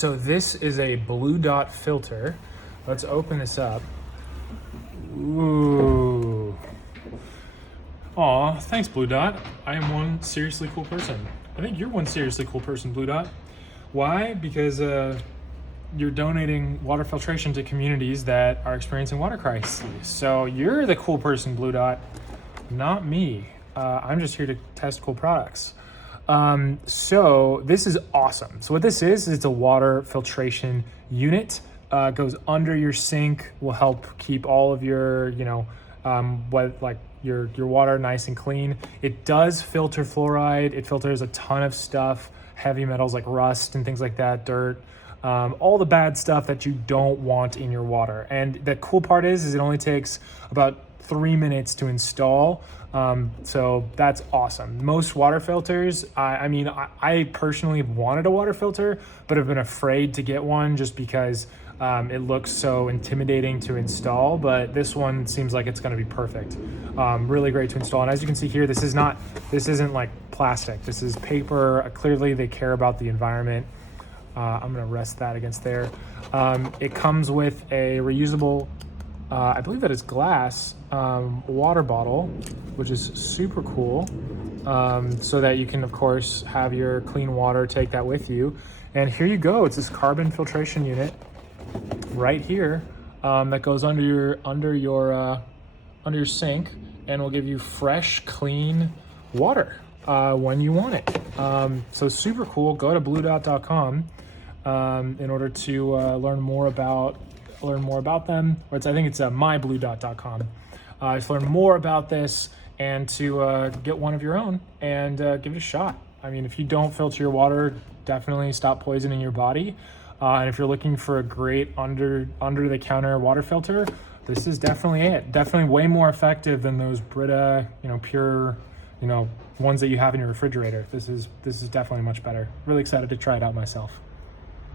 So this is a BlueDot filter. Let's open this up. Ooh. Aw, thanks BlueDot. I am one seriously cool person. I think you're one seriously cool person, BlueDot. Why? Because you're donating water filtration to communities that are experiencing water crises. So you're the cool person, BlueDot, not me. I'm just here to test cool products. So this is awesome. So what this is it's a water filtration unit. Goes under your sink, will help keep all of your, your water nice and clean. It does filter fluoride. It filters a ton of stuff, heavy metals like rust and things like that, dirt, all the bad stuff that you don't want in your water. And the cool part is it only takes about 3 minutes to install. So that's awesome. Most water filters, I personally wanted a water filter, but have been afraid to get one just because it looks so intimidating to install, but this one seems like it's going to be perfect. Really great to install. And as you can see here, this isn't like plastic. This is paper. Clearly they care about the environment. I'm going to rest that against there. It comes with a reusable, I believe that is glass, water bottle, which is super cool. So that you can of course have your clean water, take that with you. And here you go. It's this carbon filtration unit right here that goes under your sink and will give you fresh, clean water when you want it. So super cool. Go to BlueDot.com in order to learn more about them. Or I think it's mybluedot.com. To learn more about this and to get one of your own and give it a shot. I mean, if you don't filter your water, definitely stop poisoning your body. And if you're looking for a great under the counter water filter, this is definitely it. Definitely way more effective than those Brita, pure, ones that you have in your refrigerator. This is definitely much better. Really excited to try it out myself.